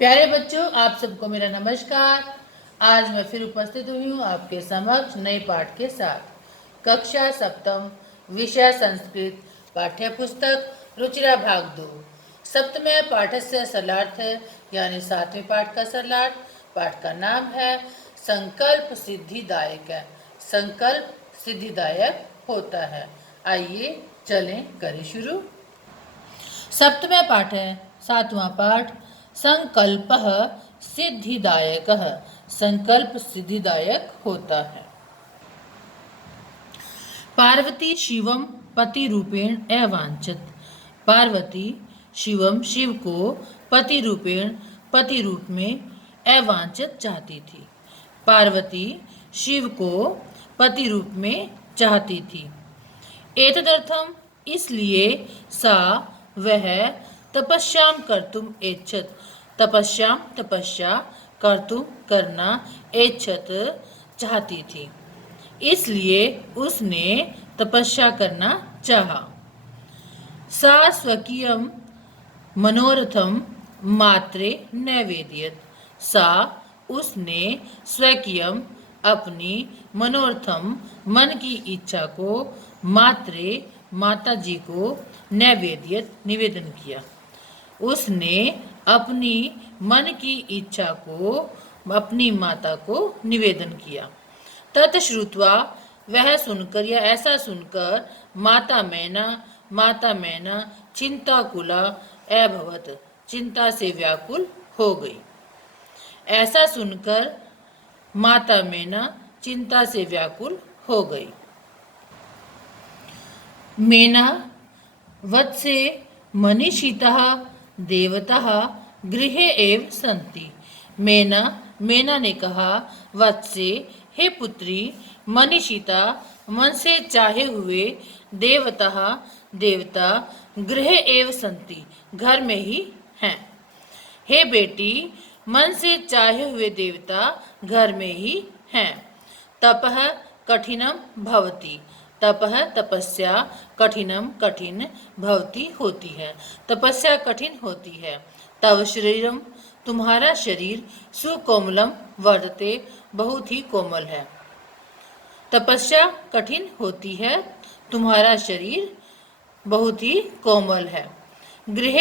प्यारे बच्चों, आप सबको मेरा नमस्कार। आज मैं फिर उपस्थित हुई हूँ आपके समक्ष नए पाठ के साथ। कक्षा सप्तम, विषय संस्कृत, पाठ्य पुस्तक रुचिरा भाग 2। सप्तमे पाठस्य सरलार्थ यानी 7वें पाठ का सरलार्थ। पाठ का नाम है संकल्प सिद्धिदायक है। संकल्प सिद्धिदायक होता है। आइए चलें, करें शुरू। सप्तमे पाठ है 7वां पाठ, संकल्प सिद्धिदायक। संकल्प सिद्धिदायक होता है। पार्वती शिवम पति रूपेण अवांछित। पार्वती शिवम शिव को पति रूपेण पति रूप में अवांछित चाहती थी। पार्वती शिव को पति रूप में चाहती थी। एतदर्थम इसलिए सा वह तपस्याम कर्तुम इच्छत। तपस्याम तपस्या कर्तुम करना इच्छत चाहती थी। इसलिए उसने तपस्या करना चाहा। सा स्वकीयम मनोरथम मात्रे नैवेद्यत। सा उसने स्वकीयम अपनी मनोरथम मन की इच्छा को मात्रे माता जी को नैवेद्यत निवेदन किया। उसने अपनी मन की इच्छा को अपनी माता को निवेदन किया। ततश्रुत्वा वह सुनकर या ऐसा सुनकर माता मैना चिंताकुला अभवत, चिंता से व्याकुल हो गई। ऐसा सुनकर माता मैना चिंता से व्याकुल हो गई। मेना वत्से मनीषितः देवतः गृहे एव सन्ति। मेना ने कहा, वत्से हे पुत्री, मनीषिता मन से चाहे हुए देवता गृह एव सन्ति घर में ही हैं। हे बेटी, मन से चाहे हुए देवता घर में ही हैं। तपः कठिनम भवति। तपः तपस्या कठिनम कठिन भवति होती है। तपस्या कठिन होती है। तव शरीरम तुम्हारा शरीर सुकोमलम वर्तते बहुत ही कोमल है। तपस्या कठिन होती है, तुम्हारा शरीर बहुत ही कोमल है। गृह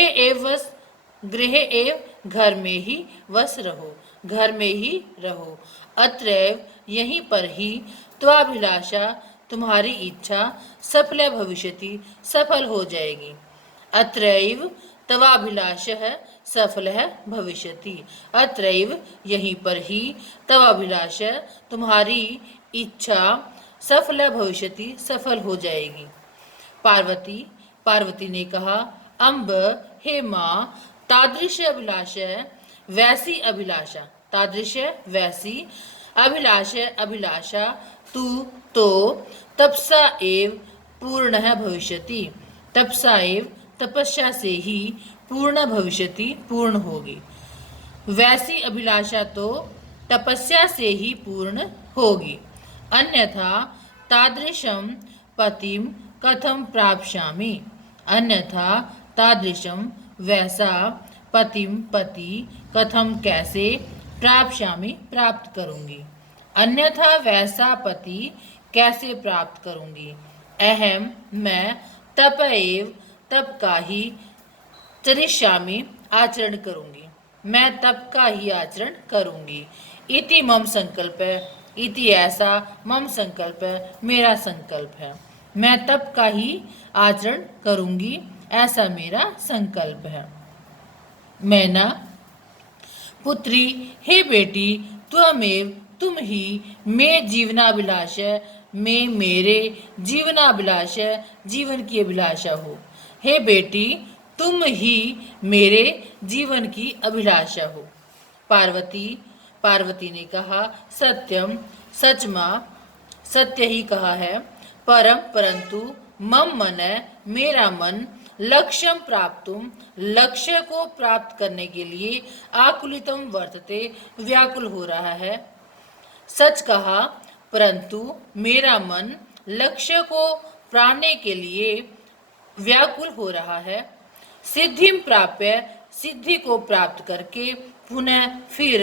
एव घर में ही वस रहो, घर में ही रहो। अत्रैव यहीं पर ही त्वाभिलाषा तुम्हारी इच्छा सफल भविष्यति सफल हो जाएगी। अत्रैव तवाभिलाषः सफलः भविष्यति। अत्रैव यहीं पर ही तवाभिलाष तुम्हारी इच्छा सफल भविष्यति सफल हो जाएगी। पार्वती ने कहा, अम्ब हे माँ, तादृश अभिलाषा वैसी अभिलाषा, तादृश वैसी अभिलाषा तू तो तपसा एव पूर्ण भविष्यति। तपसा एव तपस्या से ही पूर्ण भविष्यति पूर्ण होगी। वैसी अभिलाषा तो तपस्या से ही पूर्ण होगी। अन्यथा तादृशम पतिम कथम प्राप्स्यामि। अन्यथा तादृशम वैसा पति कथम कैसे प्राप्स्यामि प्राप्त करूंगी। अन्यथा वैसा पति कैसे प्राप्त करूंगी। अहम मैं तप का ही चरिष्यामि आचरण करूंगी। मैं तप का ही आचरण करूंगी। इति मम संकल्प है। इति ऐसा मम संकल्प है, मेरा संकल्प है। मैं तप का ही आचरण करूंगी, ऐसा मेरा संकल्प है। मैना पुत्री, हे बेटी, तुम ही मैं जीवनाभिलाष में मेरे जीवनाभिलाष जीवन की अभिलाषा हो। हे बेटी, तुम ही मेरे जीवन की अभिलाषा हो। पार्वती ने कहा, सत्यम सच माँ, सत्य ही कहा है। परंतु मम मन मेरा मन लक्ष्यम प्राप्तुम लक्ष्य को प्राप्त करने के लिए आकुलितम वर्तते व्याकुल हो रहा है। सच कहा, परंतु मेरा मन लक्ष्य को पाने के लिए व्याकुल हो रहा है। सिद्धिम प्राप्य सिद्धि को प्राप्त करके पुनः फिर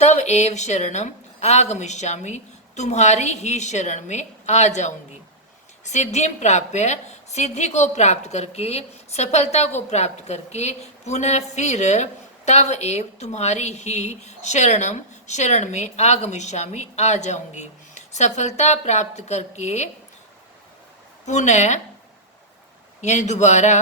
तब एव शरणम आगमिष्यामि, तुम्हारी ही शरण में आ जाऊंगी। सिद्धि प्राप्य, सिद्धि को प्राप्त करके, सफलता को प्राप्त करके पुनः फिर तब एव तुम्हारी ही शरणम, शरण में आगमिष्यामि, आ जाऊंगी। सफलता प्राप्त करके पुनः यानी दोबारा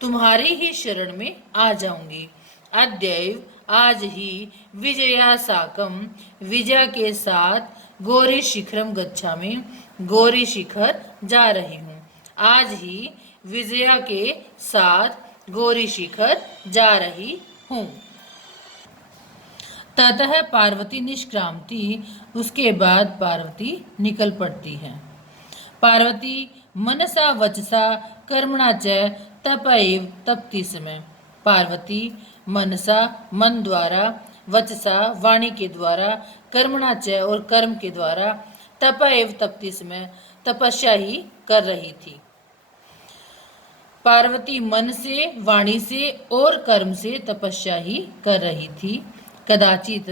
तुम्हारी ही शरण में आ जाऊंगी। अद्यैव, आज ही, विजया साकम, विजया के साथ गौरी शिखरम गच्छामि, गौरी शिखर जा रही हूँ। आज ही विजया के साथ गौरी शिखर जा रही हूँ। ततः पार्वती निष्क्रांति, उसके बाद पार्वती निकल पड़ती है। पार्वती मनसा वचसा कर्मणा च तप एव तपति समय। पार्वती मनसा, मन द्वारा, वचसा, वाणी के द्वारा, कर्मणा च और कर्म के द्वारा, तप एव तपति समय, तपस्या ही कर रही थी। पार्वती मन से, वाणी से और कर्म से तपस्या ही कर रही थी। कदाचित,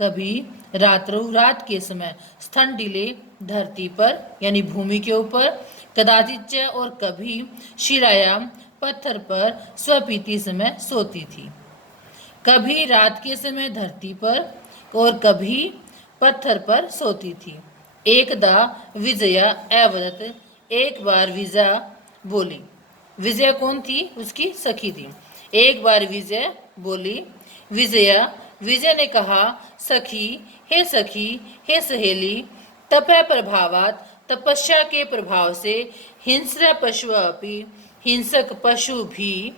कभी, रात्रौ, रात के समय, स्थंडिले, धरती पर यानी भूमि के ऊपर, कदाचित और कभी, शिलायाम, पत्थर पर, स्वपीति समय सोती थी। कभी रात के समय धरती पर और कभी पत्थर पर सोती थी। एकदा विजया अवदत, एक बार विजया बोली। विजया कौन थी? उसकी सखी थी। एक बार विजय बोली। विजय ने कहा, सखी, हे सहेली, तपः प्रभावात, तपस्या के प्रभाव से, हिंस्र पशु अपि, हिंसक पशु भी,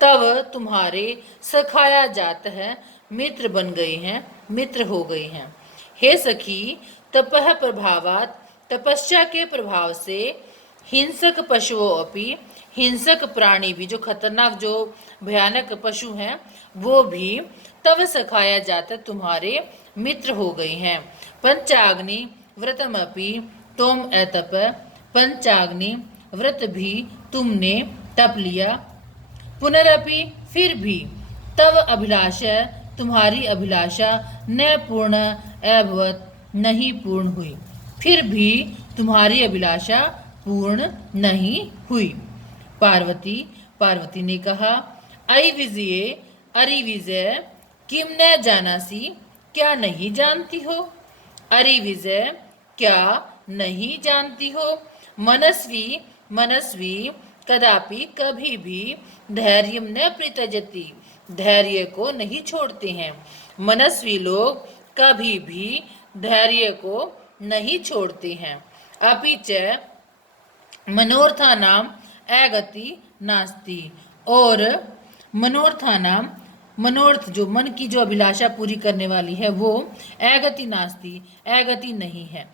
तब तुम्हारे सखाया जात है, मित्र बन गए हैं, मित्र हो गए हैं। हे सखी, तपः प्रभावात, तपस्या के प्रभाव से, हिंसक पशुओं अपि, हिंसक प्राणी भी, जो खतरनाक, जो भयानक पशु हैं, वो भी तब सखाया जाता, तुम्हारे मित्र हो गए हैं। पंचाग्नि व्रतमपि तुम अतप, पंचाग्नि व्रत भी तुमने तप लिया। पुनरपि, फिर भी, तब अभिलाषा, तुम्हारी अभिलाषा, न पूर्ण अभवत, नहीं पूर्ण हुई। फिर भी तुम्हारी अभिलाषा पूर्ण नहीं हुई। पार्वती ने कहा, अयि विजये, अरि विजय, किम न जानासी, क्या नहीं जानती हो? अरि विजय, क्या नहीं जानती हो? मनस्वी, कदापि, कभी भी, धैर्य न प्रत्यजति, धैर्य को नहीं छोड़ते हैं। मनस्वी लोग कभी भी धैर्य को नहीं छोड़ते हैं। अपि च मनोर्था नाम अगति नास्ति, और मनोर्था नाम, मनोर्थ जो मन की जो अभिलाषा पूरी करने वाली है, वो अगति नास्ति, अगति नहीं है।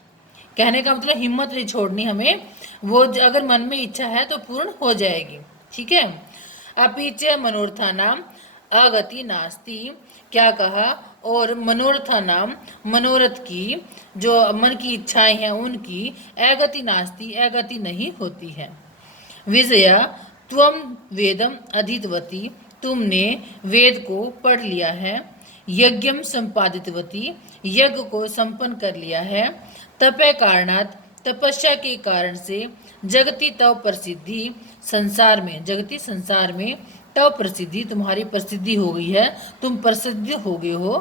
कहने का मतलब हिम्मत नहीं छोड़नी हमें, वो अगर मन में इच्छा है तो पूर्ण हो जाएगी। ठीक है। अपीच मनोर्था नाम अगति नास्ति, क्या कहा? और मनोर्था नाम, मनोरथ की, जो मन की इच्छाएं हैं उनकी, अगति नास्ति, अगति नहीं होती है। विजया, त्वम वेदम अधितवती, तुमने वेद को पढ़ लिया है। यज्ञम संपादितवती, यज्ञ को संपन्न कर लिया है। तपे कारणात, तपस्या के कारण से, जगती तव प्रसिद्धि, संसार में, जगती संसार में, तव प्रसिद्धि, तुम्हारी प्रसिद्धि हो गई है, तुम प्रसिद्ध हो गए हो,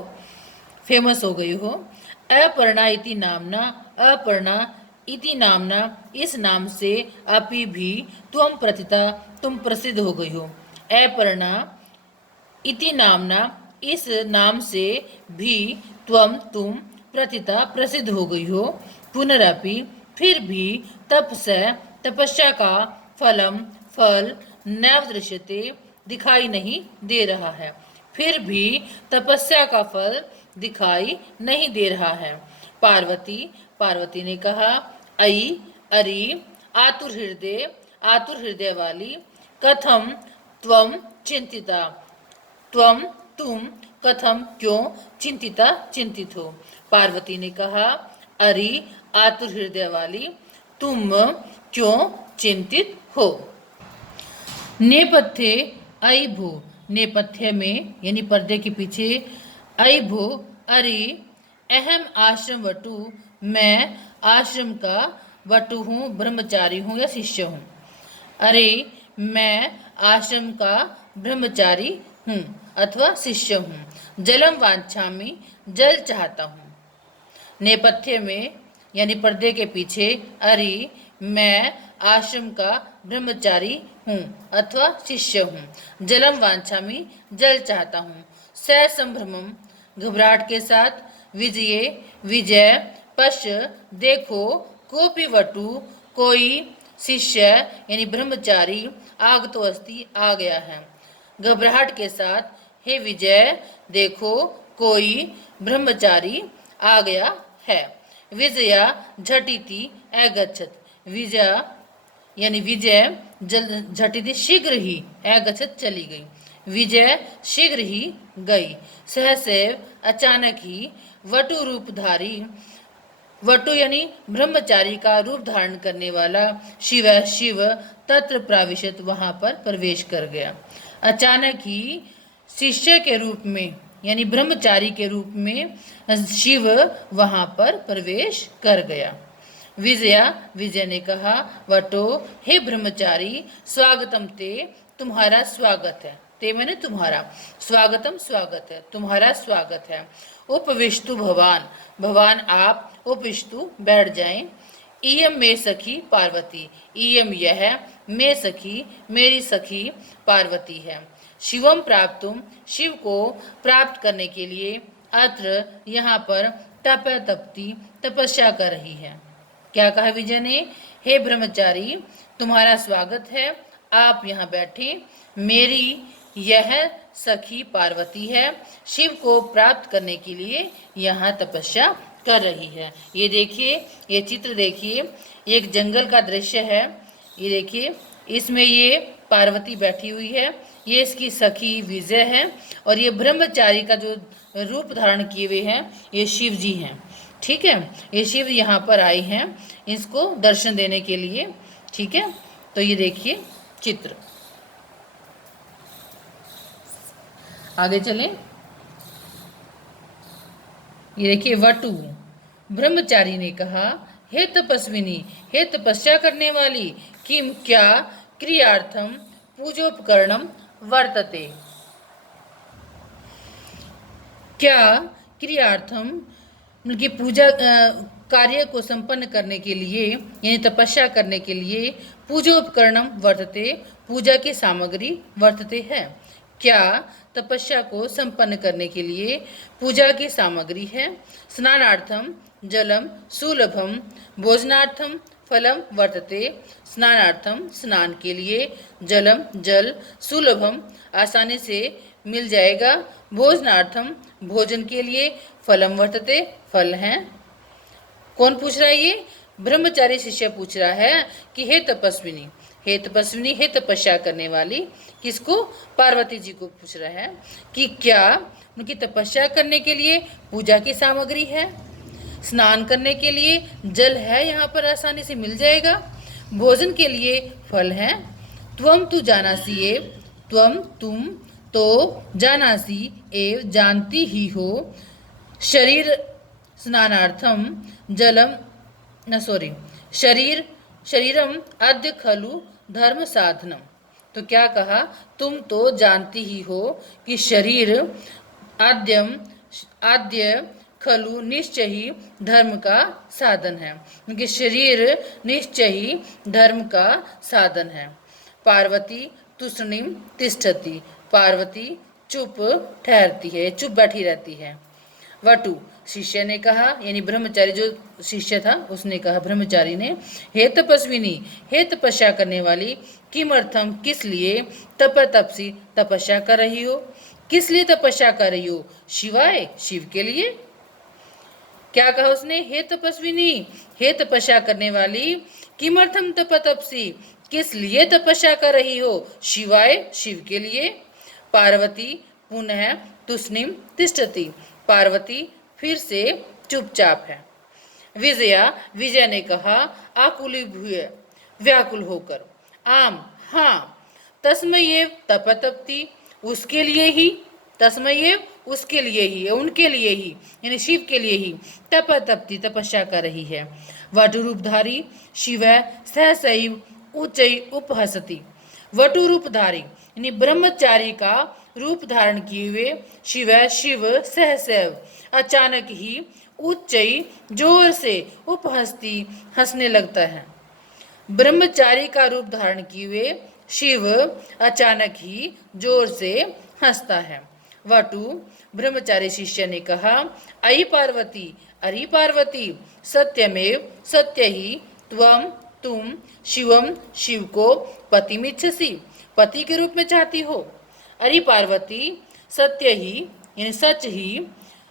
फेमस हो गई हो। अपर्णा इति नामना, अपर्णा इति नामना, इस नाम से, अपि भी, तुम प्रतिता, तुम प्रसिद्ध हो गई हो। अपर्णा इति नामना, इस नाम से भी, तुम प्रतिता, प्रसिद्ध हो गई हो। पुनरपि, फिर भी, तप से, तपस्या का, फल नैव दृश्यते, दिखाई नहीं दे रहा है। फिर भी तपस्या का फल दिखाई नहीं दे रहा है। पार्वती ने कहा, अयि, अरि, आतुर हृदय वाली, कथम त्वम चिंतिता, तुम कथम, क्यों, चिंतिता, चिंतित हो। पार्वती ने कहा, अरि, आतुर हृदय वाली, तुम क्यों चिंतित हो। नेपथ्ये अयि भू, नेपथ्य में यानी पर्दे के पीछे, अय भो अरे, अहम आश्रम वटु, मैं आश्रम का वटु हूँ, ब्रह्मचारी हूँ या शिष्य हूँ। अरे, मैं आश्रम का ब्रह्मचारी हूँ अथवा शिष्य हूँ। जलम वांछामि, जल चाहता हूँ। नेपथ्य में यानी पर्दे के पीछे, अरे मैं आश्रम का ब्रह्मचारी हूँ अथवा शिष्य हूँ। जलम वांछामि, जल चाहता हूँ। स संभ्रमम, घबराहट के साथ। विजये, विजय। पश्य, देखो। कोपि वटु, कोई शिष्य यानी ब्रह्मचारी। आगतो अस्ति, आ गया है। घबराहट के साथ, हे विजय देखो, कोई ब्रह्मचारी आ गया है। विजया झटिति अगच्छत, विजया यानी विजय झटिति शीघ्र ही, अगच्छत चली गई, विजय शीघ्र ही गई। सहसैव अचानक ही, वटु रूपधारी, वटु यानी ब्रह्मचारी का रूप धारण करने वाला, शिव तत्र प्राविशत, वहां पर प्रवेश कर गया। अचानक ही शिष्य के रूप में यानी ब्रह्मचारी के रूप में शिव वहां पर प्रवेश कर गया। विजय ने कहा, वटो हे ब्रह्मचारी, स्वागतम ते, तुम्हारा स्वागत है। ते मैंने तुम्हारा, स्वागतम स्वागत है, तुम्हारा स्वागत है। उपविष्टु भवान, भवान आप, उपविष्टु बैठ जाएं। इयम में सखी पार्वती, इयम यह, में सखी मेरी सखी पार्वती है। शिवम प्राप्तुम, शिव को प्राप्त करने के लिए, अत्र यहाँ पर तप तपती, तपस्या कर रही है। क्या कहा विजय ने, हे ब्रह्मचारी तुम्हारा स्वागत है, आप यहाँ बैठे। मेरी यह सखी पार्वती है, शिव को प्राप्त करने के लिए यहाँ तपस्या कर रही है। ये देखिए, ये चित्र देखिए, एक जंगल का दृश्य है। ये देखिए, इसमें ये पार्वती बैठी हुई है, ये इसकी सखी विजय है, और ये ब्रह्मचारी का जो रूप धारण किए हुए हैं ये शिव जी हैं। ठीक है, ये शिव यहाँ पर आए हैं इसको दर्शन देने के लिए। ठीक है, तो ये देखिए चित्र, आगे चलें। ये देखिए, वटु ब्रह्मचारी ने कहा, हे तपस्विनी, हे तपस्या करने वाली, किम क्या क्रियार्थम पूजोपकरणम वर्तते, क्या क्रियार्थम उनकी पूजा कार्य को संपन्न करने के लिए यानी तपस्या करने के लिए, पूजोपकरणम वर्तते, पूजा की सामग्री वर्तते है। क्या तपस्या को संपन्न करने के लिए पूजा की सामग्री है। स्नानार्थम जलम सुलभम, भोजनार्थम फलम वर्तते, स्नानार्थम स्नान के लिए, जलम जल, सुलभम आसानी से मिल जाएगा, भोजनार्थम भोजन के लिए, फलम वर्तते फल हैं। कौन पूछ रहा है ये, ब्रह्मचारी शिष्य पूछ रहा है कि हे तपस्विनी, हे तपस्विनी, हे तपस्या करने वाली, किसको, पार्वती जी को पूछ रहा है कि क्या उनकी तपस्या करने के लिए पूजा की सामग्री है, स्नान करने के लिए जल है यहाँ पर आसानी से मिल जाएगा, भोजन के लिए फल है। त्वम तू जानासी एव, त्वम तुम तो जानासी एव जानती ही हो, शरीर स्नानार्थम जलम न सॉरी शरीरम अद्य खलु धर्म साधनम। तो क्या कहा, तुम तो जानती ही हो कि शरीर आद्य खलु निश्चय ही धर्म का साधन है, क्योंकि शरीर निश्चय ही धर्म का साधन है। पार्वती तुष्णिम तिष्ठति, पार्वती चुप ठहरती है, चुप बैठी रहती है। वटु शिष्य ने कहा, यानी ब्रह्मचारी जो शिष्य था उसने कहा ब्रह्मचारी ने, हे तपस्विनी, हे तपस्या करने वाली, किमर्थम किस लिए, तप तपसी तपस्या कर रही हो, किस लिए तपस्या कर रही हो, शिवाय शिव के लिए। क्या कहा उसने, हे तपस्विनी, हे तपस्या करने वाली, किमर्थम तप तपसी, किस लिए तपस्या कर रही हो, शिवाय शिव के लिए। पार्वती पुनः तुष्णिम तिष्ठति, पार्वती फिर से चुपचाप है। विजय ने कहा, आकुली भूय, व्याकुल होकर, आम हाँ, तस्मैव तप तपती, उसके लिए ही, तस्मैव उसके लिए ही, उनके लिए ही, यानी शिव के लिए ही तप तपती तपस्या कर रही है। वटु रूपधारी शिव सहसैव उच्चै उपहसति। वटु रूपधारी यानी ब्रह्मचारी का रूप धारण किए हुए शिव सहसैव अचानक ही उच्चई जोर से उपहसती हंसने लगता है। ब्रह्मचारी का रूप धारण किए हुए शिव अचानक ही जोर से हंसता है। वटु ब्रह्मचारी शिष्य ने कहा, अयि पार्वती, अरे पार्वती, सत्यमेव सत्य ही तुम शिवम शिव को पतिमिच्छसि, पति के रूप में चाहती हो। अरे पार्वती, सत्य ही यानी सच ही,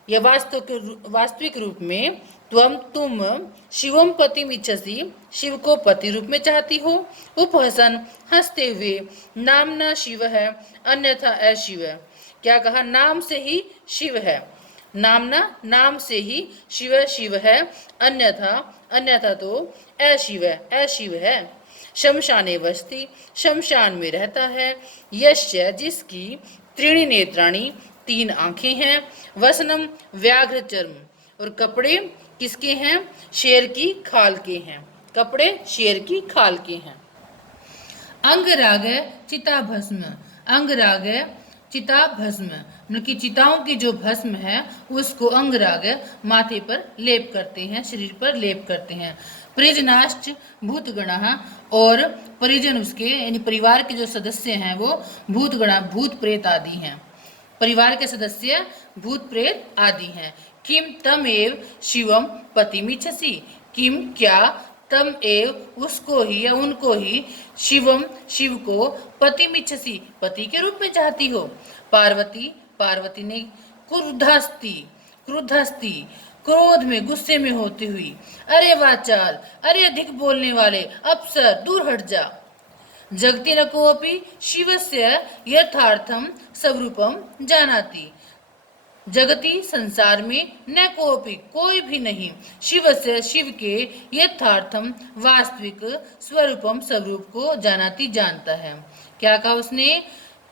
यह वास्तविक रूप में तुम शिवम पतिमिच्छसि, शिव को पति रूप में चाहती हो। उपहसन हंसते हुए, नामना शिव है अन्यथा अशिव है। क्या कहा? नाम से ही शिव है, नामना नाम से ही शिव है, अन्यथा तो अशिव है। शमशाने वस्ति, शमशान में रहता है। यश्य जिसकी त्रीणि नेत्राणि तीन आंखें हैं। वसनम व्याघ्र चर्म, और कपड़े किसके हैं? शेर की खाल के हैं, कपड़े शेर की खाल के हैं। अंगराग चिता भस्म, अंगराग चिता भस्म, उनकी चिताओं की जो भस्म है उसको अंगराग माथे पर लेप करते हैं, शरीर पर लेप करते हैं। परिजनाश्च भूतगणः, और परिजन उसके यानी परिवार के जो सदस्य हैं वो भूतगणा भूत प्रेत आदि हैं, परिवार के सदस्य भूत प्रेत आदि हैं। किम तम एव शिवम पतिमिच्छसि, किम क्या तम एव उसको ही या उनको ही शिवम शिव को पतिमिच्छसि पति के रूप में चाहती हो। पार्वती ने क्रुद्धस्ती क्रोध में गुस्से में होती हुई, अरे वाचाल, अरे अधिक बोलने वाले अप्सर, दूर हट जा। जगति न कोपि शिवस्य यथार्थम स्वरूपम जानाति, जगति संसार में न कोपि कोई भी नहीं शिव से शिव के यथार्थम वास्तविक स्वरूपम स्वरूप को जानाती जानता है। क्या कहा उसने?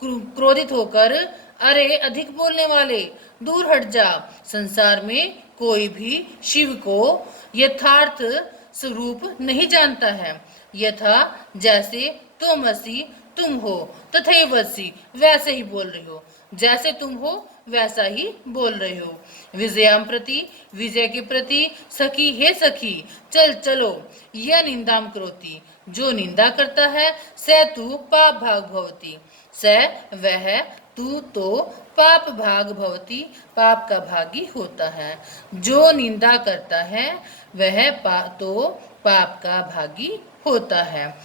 क्रोधित होकर, अरे अधिक बोलने वाले, दूर हट जा। संसार में कोई भी शिव को यथार्थ स्वरूप नहीं जानता है। यथा जैसे तुमसि तुम हो, तथैवसि वैसे ही बोल रही हो, जैसे तुम हो वैसा ही बोल रहे हो। विजयाम प्रति, विजय के प्रति, सखी हे सखी, चल चलो। यह निंदाम करोति, जो निंदा करता है, स तू पाप भाग भवती, स वह, तू तो पाप भाग भवती पाप का भागी होता है। जो निंदा करता है वह तो पाप का भागी होता है,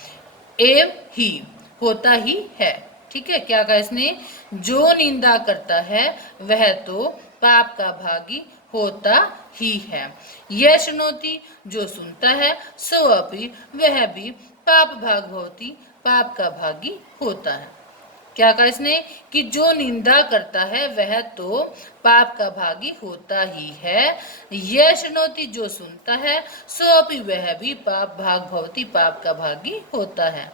एव ही होता ही है। ठीक है, क्या कहा इसने? जो निंदा करता है वह तो पाप का भागी होता ही है। यह सुनोती, जो सुनता है, सो अपि वह भी पाप भाग भवती पाप का भागी होता है। क्या कहा इसने? कि जो निंदा करता है वह तो पाप का भागी होता ही है। यह सुनोती, जो सुनता है, सो अपि वह भी पाप भाग भवती पाप का भागी होता है।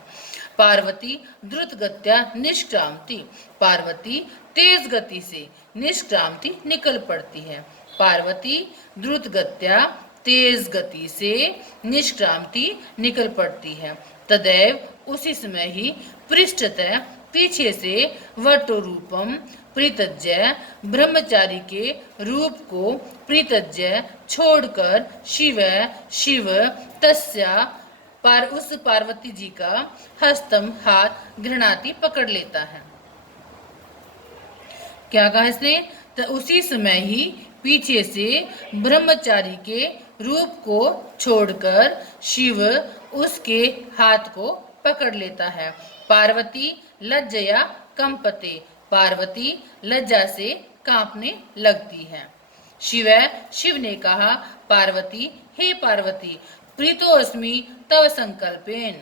पार्वती द्रुत गत्या निष्क्रांति, पार्वती तेज गति से निष्क्रांति निकल पड़ती है। पार्वती द्रुत गत्या तेज गति से निष्क्रांति निकल पड़ती है। तदैव उसी समय ही पृष्ठतः पीछे से वटो रूपम प्रीतज्य, ब्रह्मचारी के रूप को प्रीतज्य छोड़कर शिव तस्या उस पार्वती जी का हस्तम हाथ घृणाति पकड़ लेता है। क्या कहा इसने? तो उसी समय ही पीछे से ब्रह्मचारी के रूप को छोड़कर शिव उसके हाथ को पकड़ लेता है। पार्वती लज्जया कंपते, पार्वती लज्जा से कांपने लगती है। शिव ने कहा, पार्वती हे पार्वती, प्रीतोस्मि तव संकल्पेन,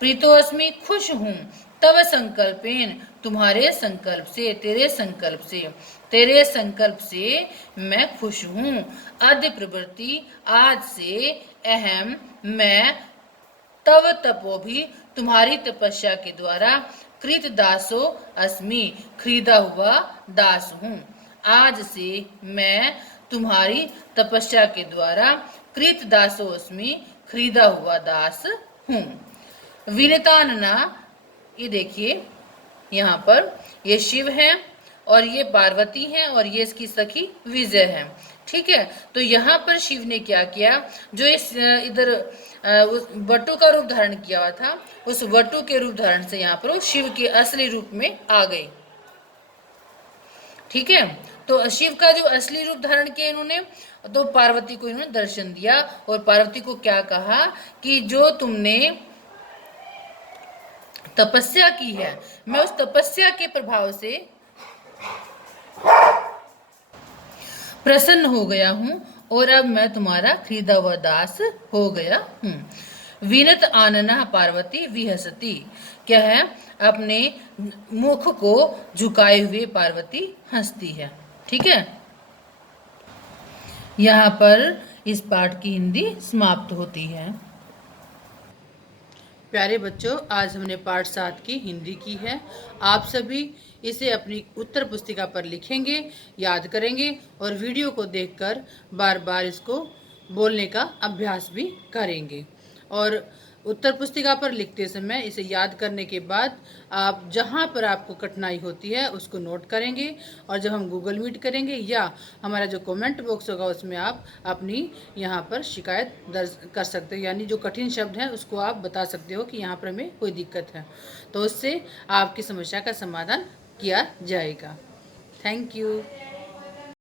प्रीतोस्मि खुश हूँ, तव संकल्पेन तुम्हारे संकल्प से, तेरे संकल्प से मैं खुश हूँ। अद्य प्रवृत्ति, आज से, अहम मैं, तव तपो भी तुम्हारी तपस्या के द्वारा, कृत दासो अस्मि, खरीदा हुआ दास हूँ। आज से मैं तुम्हारी तपस्या के द्वारा कृत दासो अस्मि, खरीदा हुआ दास हूँ। विनतानना, ये देखिए यहाँ पर ये शिव है और ये पार्वती है और ये इसकी सखी विजय है। ठीक है, तो यहाँ पर शिव ने क्या किया, जो इस इधर उस वटु का रूप धारण किया हुआ था, उस वटु के रूप धारण से यहाँ पर वो शिव के असली रूप में आ गई। ठीक है, तो शिव का जो असली रूप धारण किया इन्होंने, तो पार्वती को इन्होंने दर्शन दिया और पार्वती को क्या कहा कि जो तुमने तपस्या की है, मैं उस तपस्या के प्रभाव से प्रसन्न हो गया हूँ और अब मैं तुम्हारा खरीदा हुआ दास हो गया हूँ। विनत आनना पार्वती विहसती, क्या है, अपने मुख को झुकाए हुए पार्वती हंसती है। ठीक है, यहाँ पर इस पाठ की हिंदी समाप्त होती है। प्यारे बच्चों, आज हमने पाठ 7 की हिंदी की है। आप सभी इसे अपनी उत्तर पुस्तिका पर लिखेंगे, याद करेंगे और वीडियो को देखकर बार बार इसको बोलने का अभ्यास भी करेंगे। और उत्तर पुस्तिका पर लिखते समय इसे याद करने के बाद आप जहाँ पर आपको कठिनाई होती है उसको नोट करेंगे और जब हम गूगल मीट करेंगे या हमारा जो कमेंट बॉक्स होगा उसमें आप अपनी यहाँ पर शिकायत दर्ज कर सकते हो, यानी जो कठिन शब्द हैं उसको आप बता सकते हो कि यहाँ पर हमें कोई दिक्कत है, तो उससे आपकी समस्या का समाधान किया जाएगा। Thank you.